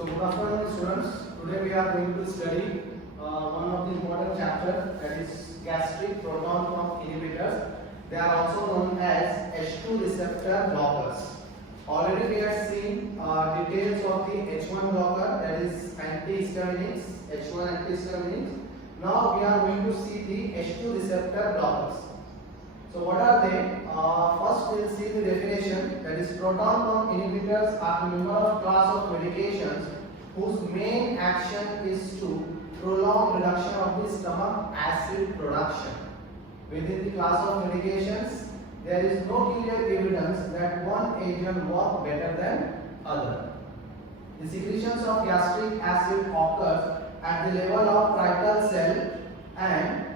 So good afternoon students. Today we are going to study one of the important chapter, that is gastric proton pump inhibitors. They are also known as H2 receptor blockers. Already we have seen details of the H1 blocker, that is antihistaminics, H1 antihistaminics. Now we are going to see the H2 receptor blockers. So what are they? First we will see the definition, that is proton pump inhibitors are a member of class of medications whose main action is to prolong reduction of the stomach acid production. Within the class of medications, there is no clear evidence that one agent works better than other. The secretions of gastric acid occurs at the level of parietal cell and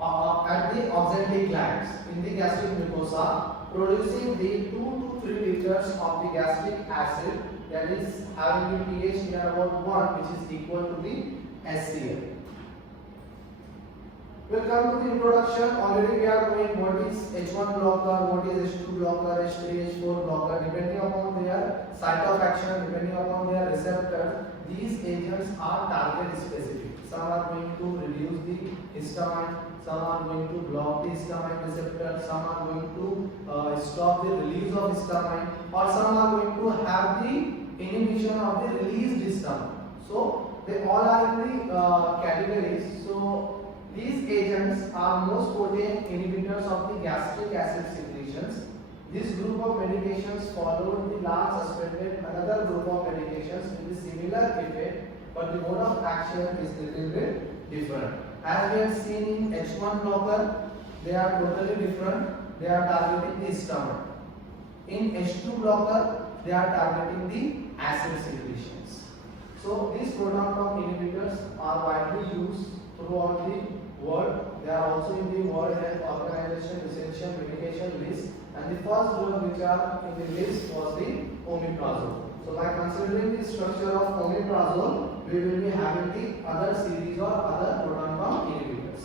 at the auxiliary glands in the gastric mucosa, producing the 2 to 3 liters of the gastric acid, that is having the pH near about 1, which is equal to the HCl. We'll come to the introduction. Already we are knowing what is H1 blocker, what is H2 blocker, H3, H4 blocker, depending upon their site of action, depending upon their receptors. These agents are target specific. Some are going to reduce the histamine, some are going to block the histamine receptor, some are going to stop the release of histamine, or some are going to have the inhibition of the released histamine. So they all are in the categories. So these agents are most potent inhibitors of the gastric acid secretions. This group of medications followed the last suspended another group of medications with a similar effect, but the mode of action is a little bit different. As we have seen in H1 blocker, they are totally different. They are targeting the stomach. In H2 blocker, they are targeting the acid secretions. So these proton pump inhibitors are widely used throughout the world. They are also in the World Health Organization essential medication list, and the first drug which are in the list was the omeprazole. So by considering the structure of omeprazole, we will be having the other series or other proton pump inhibitors.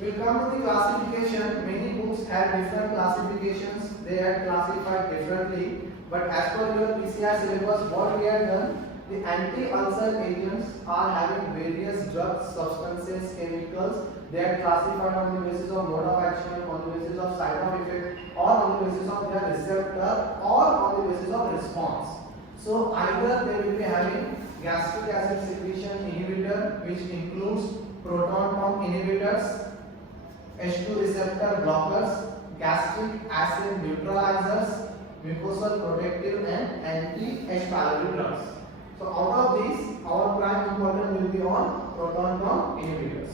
We will come to the classification. Many books have different classifications. They are classified differently. But as per your PCI syllabus, what we have done, the anti-ulcer agents are having various drugs, substances, chemicals. They are classified on the basis of mode of action, on the basis of side of effect, or on the basis of their receptor, or on the basis of response. So either they will be having gastric acid secretion inhibitor, which includes proton pump inhibitors, H2 receptor blockers, gastric acid neutralizers, mucosal protective, and anti-H. pylori drugs. So out of these, our prime important will be on proton pump inhibitors.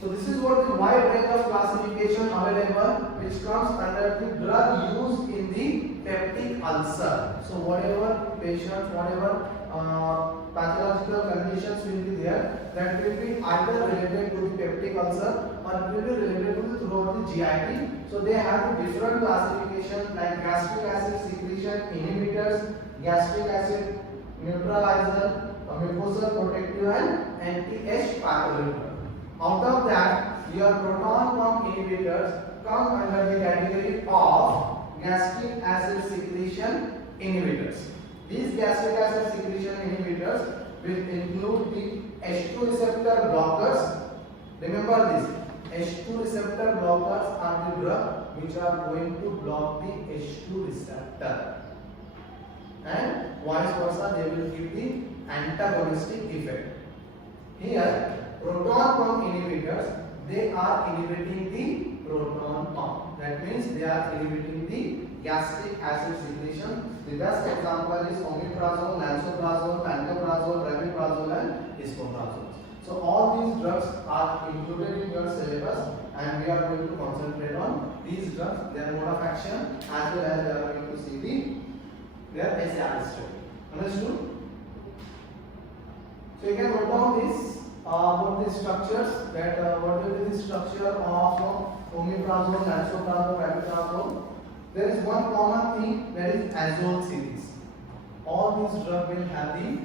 So this is what the wide range of classification available, which comes under the drug used in the peptic ulcer. So whatever patient, whatever pathological conditions will be there, that will be either related to the peptic ulcer or it will be related to the throughout the GIT. So they have different classifications like gastric acid secretion inhibitors, gastric acid neutralizer, mucosal protective, and anti-H. pylori. Out of that, your proton pump inhibitors come under the category of gastric acid secretion inhibitors. These gastric acid secretion inhibitors will include the H2 receptor blockers. Remember this, H2 receptor blockers are the drug which are going to block the H2 receptor, and vice versa, they will give the antagonistic effect. Here, proton pump inhibitors, they are inhibiting the proton pump. That means they are inhibiting the gastric acid secretion. The best example is omeprazole, lansoprazole, pantoprazole, rabeprazole, and esomeprazole. So all these drugs are included in your syllabus, and we are going to concentrate on these drugs, their mode of action, as well as we are going to see their SR history. Understood? So you can note down this about the structures, that what will be the structure of omeprazole, lansoprazole, rabeprazole. There is one common thing, that is azole series. All these drugs will have the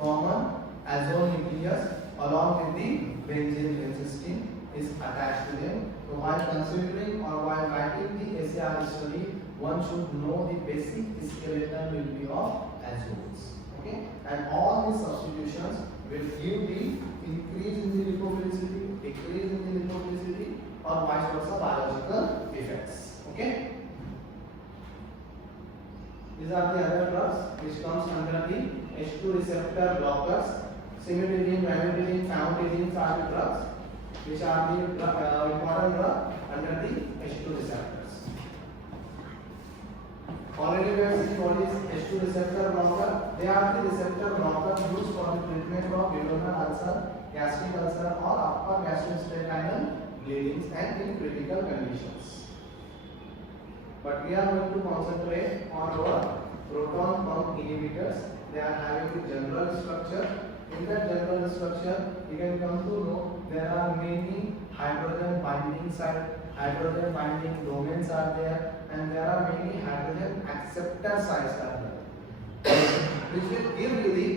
common azole nucleus along with the benzene benzene is attached to them. So while considering or while writing the SAR history, one should know the basic skeleton will be of azoles. Okay, and all these substitutions will give the increase in the lipophilicity, decrease in the lipophilicity, or vice versa biological effects. Okay, these are the other drugs which comes under the H2 receptor blockers. Cimetidine, ranitidine, famotidine are the drugs which are the important drug under the H2 receptors. Already we have seen what is H2 receptor blocker. They are the receptor blockers used for the treatment of duodenal ulcer, gastric ulcer, or upper gastrointestinal bleedings and in critical conditions. But we are going to concentrate on our proton pump inhibitors. They are having the general structure. In that general structure, you can come to know there are many hydrogen binding sites, hydrogen binding domains are there, and there are many hydrogen acceptor sites are there, which will give you the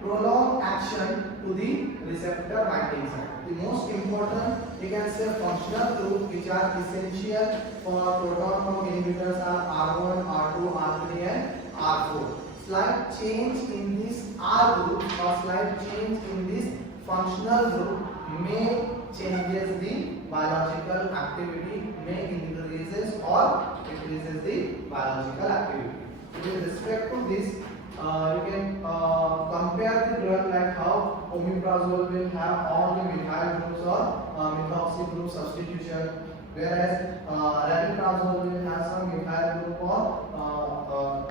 prolonged action to the receptor binding site. The most important, you can say, functional group which are essential for proton pump inhibitors are R1, R2, R3, and R4. Slight change in this R group or slight change in this functional group may changes the biological activity, may increases or decreases the biological activity. With respect to this, you can compare the drug like how omeprazole will have all the methyl groups or methoxy group substitution, whereas rabeprazole will have some methyl group or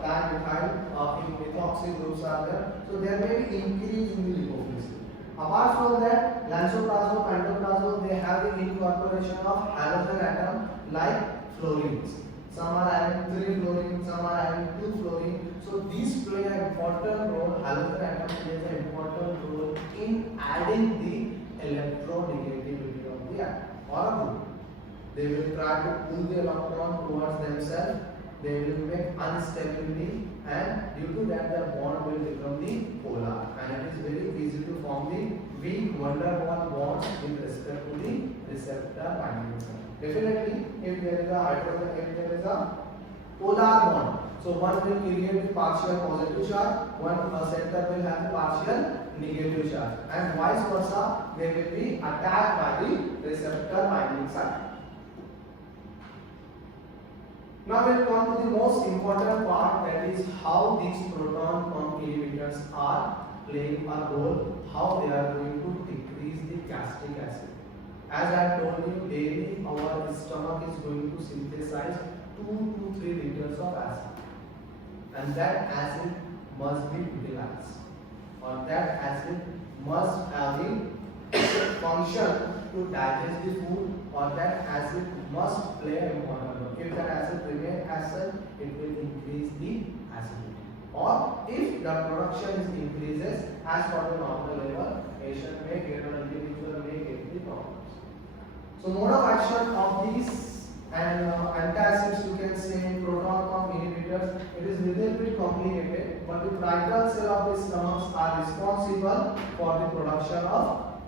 dimethyl methoxy groups are there. So there may be increase in the lipophilicity. Apart from that, lansoprazole, pantoprazole, they have the incorporation of halogen atom like fluorines. Some are having 3 fluorine, some are having 2 fluorine. So these play an important role. Halogen atom plays an important role in adding the electronegativity of the atom or a group. They will try to pull the electron towards themselves. They will make instability, and due to that the bond will become the polar, and it is very easy to form the weak van der Waals bonds with respect to the receptor binding site. Definitely, if there is a hydrogen, if there is a polar bond, so one will create the partial positive charge, one center will have the partial negative charge, and vice versa, they will be attacked by the receptor binding site. Now we will come to the most important part, that is how these proton pump inhibitors are playing a role, how they are going to decrease the gastric acid. As I told you, daily our stomach is going to synthesize 2 to 3 liters of acid, and that acid must be utilized, or that acid must have the function to digest the food, or that acid must play an important role. If that acid remains acid, it will increase the acidity. Or if the production is increases as per the normal level, patient may get or individual may get the problems. So mode of action of these and antacids, you can say proton pump inhibitors, it is little bit complicated, but the parietal cell of the stomachs are responsible for the production of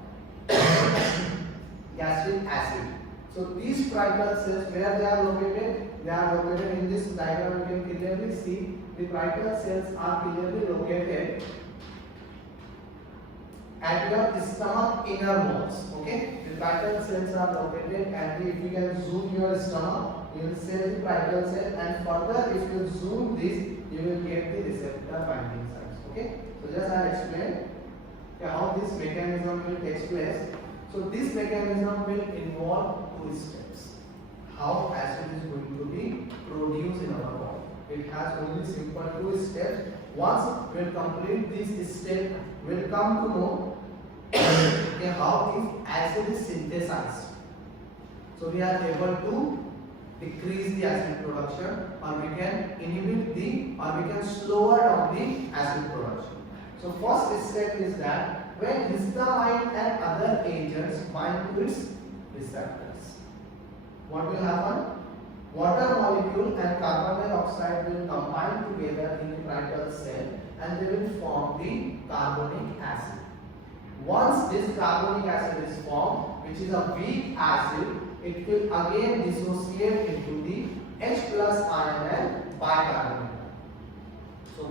gastric acid. So these parietal cells, where they are located? They are located in this diagram. You can clearly see the parietal cells are clearly located at your stomach inner walls. Okay, the parietal cells are located, and if you can zoom your stomach, you will see the parietal cell, and further if you zoom this, you will get the receptor binding sites. Okay, so just I will explain how this mechanism will take place. So this mechanism will involve 2 steps. How acid is going to be produced in our body. It has only simple 2 steps. Once we will complete this step, we will come to know how this acid is synthesized. So we are able to decrease the acid production, or we can inhibit the, or we can slow down the acid production. So first step is that when histamine and other agents bind to its receptors, what will happen? Water molecule and carbon dioxide will combine together in the parietal cell, and they will form the carbonic acid. Once this carbonic acid is formed, which is a weak acid, it will again dissociate into the H2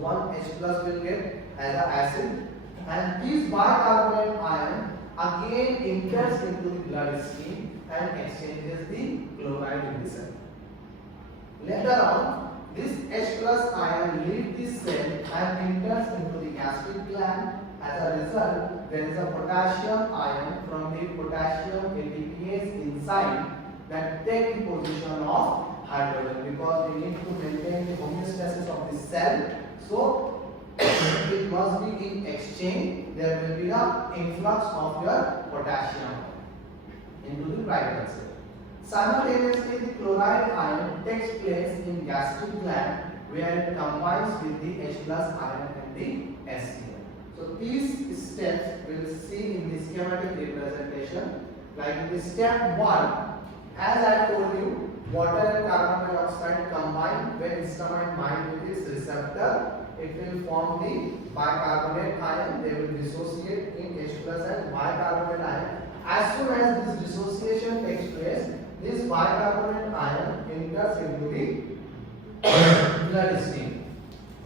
one H plus will get as an acid, and this bicarbonate ion again enters into the bloodstream and exchanges the chloride in the cell. Later on, this H plus ion leaves the cell and enters into the gastric gland. As a result, there is a potassium ion from the potassium ATPase inside that take the position of hydrogen, because we need to maintain the homeostasis of the cell. So it must be in exchange. There will be an influx of your potassium into the right cell. Simultaneously, the chloride ion takes place in gastric gland, where it combines with the H plus ion and the HCl. So these steps we will see in the schematic representation. Like in the step 1, as I told you, water and carbon dioxide combine. When histamine binds with its receptor, it will form the bicarbonate ion. They will dissociate in H plus and bicarbonate ion. As soon as this dissociation takes place, this bicarbonate ion enters into the bloodstream.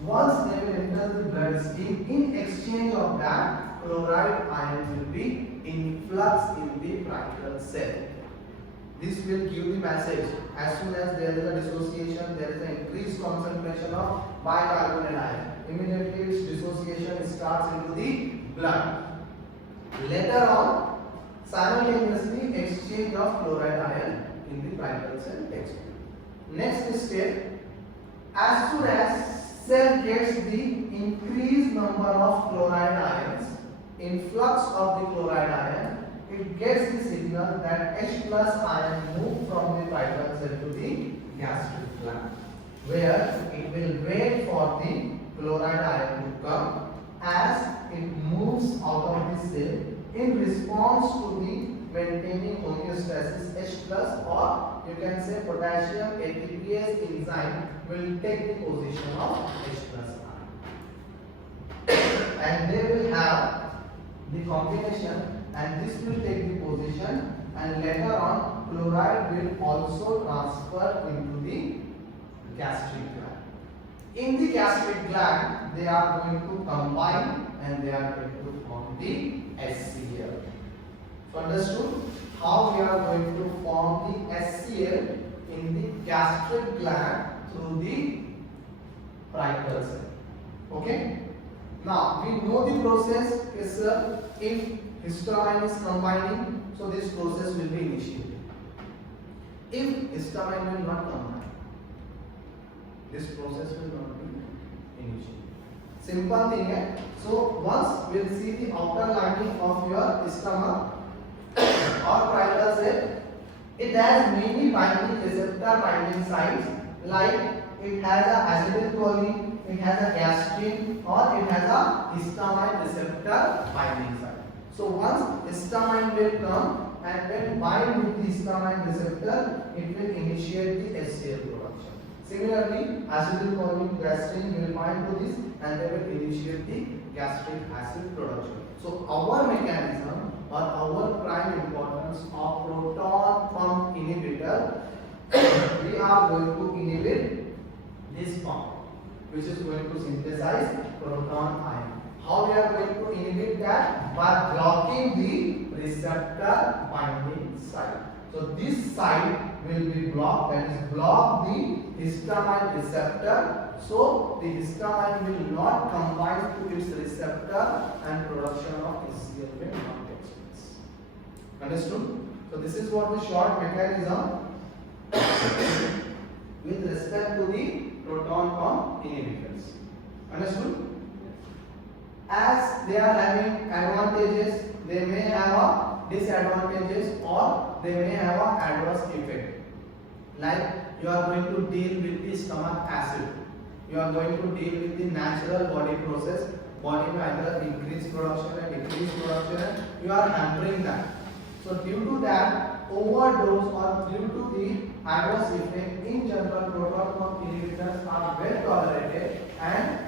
Once they will enter the bloodstream, in exchange of that, chloride ion will be influx in the brachial cell. This will give the message. As soon as there is a dissociation, there is an increased concentration of bicarbonate ion. Immediately its dissociation starts into the blood. Later on, simultaneously exchange of chloride ion in the brachial cell takes place. Next step, as soon as cell gets the increased number of chloride ions, influx of the chloride ion, it gets the signal that H plus ion move from the brachial cell to the gastric gland, where it will wait for the chloride ion to come. As it moves out of the cell, in response to the maintaining homeostasis, H plus, or you can say potassium ATPase enzyme will take the position of H plus ion, and they will have the combination, and this will take the position, and later on chloride will also transfer into the gastric gland. In the gastric gland, they are going to combine and they are going to form the HCl. So understood how we are going to form the HCl in the gastric gland through the brachial cell. Okay. Now we know the process is if histamine is combining, so this process will be initiated. If histamine will not combine, this process will not be initiated. Simple thing है. So once we will see the outer lining of your stomach or brachial cell, it has many binding receptor binding sites, like it has a acetylcholine, it has a gastrin, or it has a histamine receptor binding site. So once histamine will come and when bind with the histamine receptor, it will initiate the HCl production. Similarly, acetylcholine, gastrin will bind to this and they will initiate the gastric acid production. So our mechanism or our prime importance of proton pump inhibitor, we are going to inhibit this pump, which is going to synthesize proton ion. How we are going to inhibit that? By blocking the receptor binding site. So this site will be blocked, that is block the histamine receptor. So the histamine will not combine to its receptor and production of HCl will not take place. Understood? So this is what the short mechanism with respect to the proton pump inhibitors. Understood? As they are having advantages, they may have a disadvantages or they may have a adverse effect. Like you are going to deal with the stomach acid, you are going to deal with the natural body process. Body may either increase production and decrease production, and you are hampering that. So due to that, overdose or due to the adverse effect, in general proton pump inhibitors are well tolerated and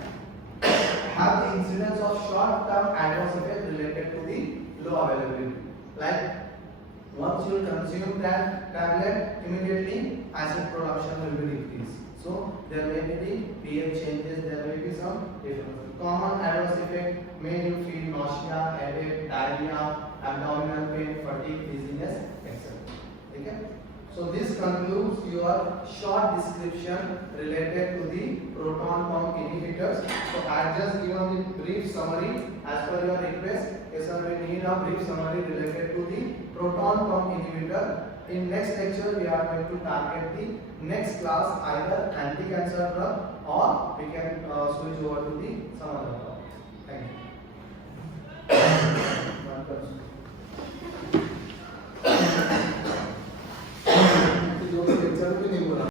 have the incidence of short-term adverse effect related to the low availability. Like Once you consume that tablet, immediately acid production will be decreased. So there may be the pH changes, there may be some difference. Common adverse effect may you feel nausea, headache, diarrhea, abdominal pain, fatigue, dizziness, etc. Okay? So this concludes your short description related to the proton pump inhibitors. So I have just given the brief summary as per your request. Yes, sir, we need a brief summary related to the proton pump inhibitor. In next lecture, we are going to target the next class, either anti-cancer drug or we can